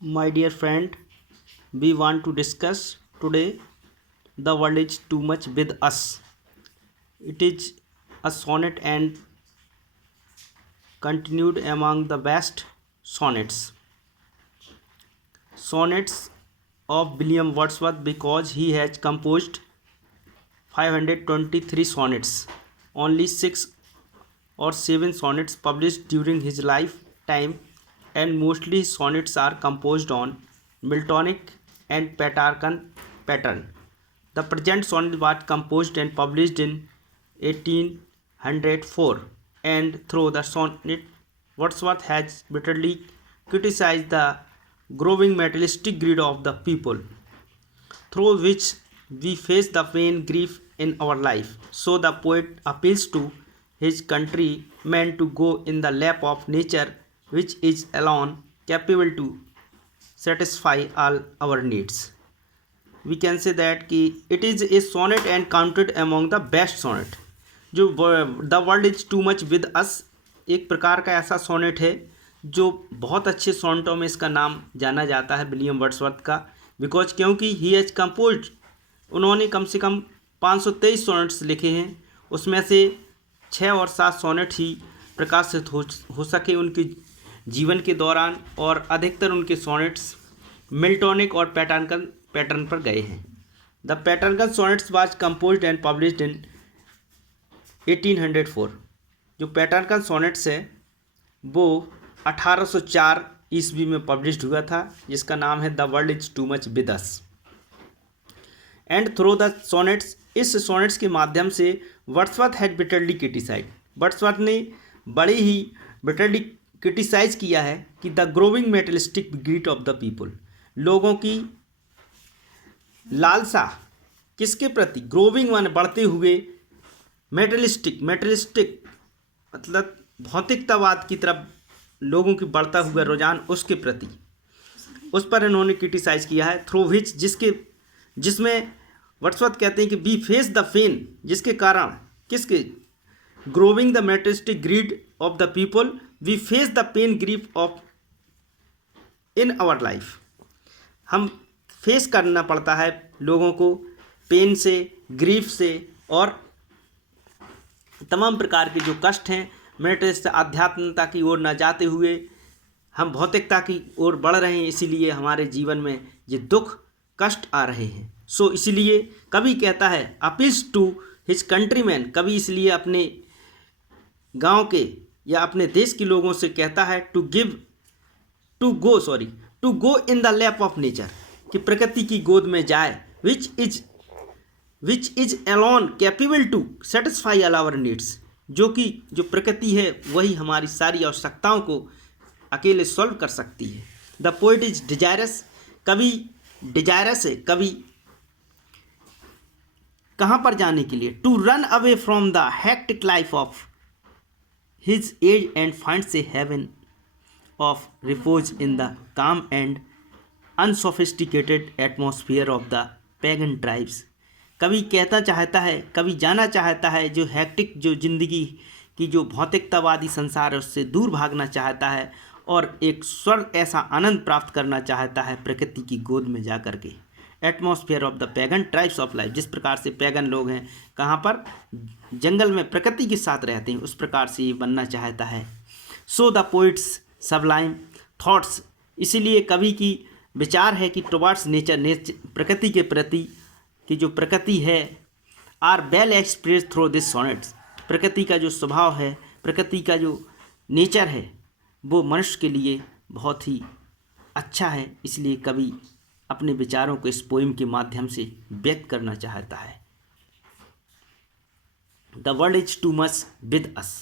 My dear friend, we want to discuss today the world is too much with us. It is a sonnet and continued among the best sonnets. Sonnets of William Wordsworth because he has composed 523 sonnets. Only 6 or 7 sonnets published during his lifetime, and mostly his sonnets are composed on Miltonic and Petrarchan pattern. The present sonnet was composed and published in 1804, and through the sonnet, Wordsworth has bitterly criticized the growing materialistic greed of the people, through which we face the pain, grief in our life. So the poet appeals to his countrymen to go in the lap of nature, which is alone capable to satisfy all our needs. We can say that कि it is a sonnet and counted among the best sonnet. जो the world is too much with अस एक प्रकार का ऐसा sonnet है जो बहुत अच्छे सोनेटों में इसका नाम जाना जाता है विलियम वर्ड्सवर्थ का, बिकॉज क्योंकि ही हैज कंपोज्ड, उन्होंने कम से कम 523 सोनेट्स लिखे हैं, उसमें से 6 और 7 सोनेट ही प्रकाशित हो सके उनके जीवन के दौरान, और अधिकतर उनके सोनेट्स मिल्टोनिक और पैटर्न पर गए हैं. The pattern sonnets was composed and published in 1804. जो पैटर्न सोनेट्स है वो 1804 ईस्वी में पब्लिश्ड हुआ था, जिसका नाम है the world is too much with us. And through the sonnets, इस सोनेट्स के माध्यम से Wordsworth had bitterly criticised, Wordsworth ने बड़ी ही बिटरली क्रिटिसाइज किया है कि the growing materialistic greed of the people, लोगों की लालसा किसके प्रति, ग्रोविंग माने बढ़ते हुए, मेटलिस्टिक मतलब भौतिकतावाद की तरफ लोगों की बढ़ता हुआ रुझान, उसके प्रति, उस पर इन्होंने क्रिटिसाइज किया है. थ्रू विच, जिसमें वर्ड्सवर्थ कहते हैं कि वी फेस द पेन, जिसके कारण, किसके, growing the materialistic greed of the people, we face the pain grief of in our life. हम फेस करना पड़ता है लोगों को पेन से, ग्रीफ से, और तमाम प्रकार के जो कष्ट हैं, मेटलिस्ट आध्यात्मिकता की ओर न जाते हुए हम भौतिकता की ओर बढ़ रहे हैं, इसीलिए हमारे जीवन में ये दुख कष्ट आ रहे हैं. सो इसीलिए कवि कहता है अपील्स टू हिज कंट्रीमैन, कवि इसलिए अपने गांव के या अपने देश के लोगों से कहता है to go in the lap of nature, कि प्रकृति की गोद में जाए, which is alone capable to satisfy all our needs, जो प्रकृति है वही हमारी सारी आवश्यकताओं को अकेले सॉल्व कर सकती है. द पोइट इज डिजायरस, कवि डिजायरस है, कवि कहाँ पर जाने के लिए, to run away from the hectic life of his age and finds a haven of repose in the calm and unsophisticated atmosphere of the pagan tribes. कवि कहना चाहता है, कवि जाना चाहता है जो हैक्टिक, जो जिंदगी की जो भौतिकतावादी संसार है उससे दूर भागना चाहता है, और एक स्वर्ग ऐसा आनंद प्राप्त करना चाहता है प्रकृति की गोद में जा कर के. Atmosphere of the pagan tribes of life, जिस प्रकार से पैगन लोग हैं कहाँ पर, जंगल में प्रकृति के साथ रहते हैं, उस प्रकार से ये बनना चाहता है. So the poets Sublime thoughts, इसीलिए कवि की विचार है कि टुवर्ड्स नेचर, प्रकृति के प्रति कि जो प्रकृति है, are well express through this sonnets, प्रकृति का जो स्वभाव है, प्रकृति का जो नेचर है, वो मनुष्य के लिए बहुत ही अच्छा है. इसलिए कवि अपने विचारों को इस पोइम के माध्यम से व्यक्त करना चाहता है. The world is too much with us.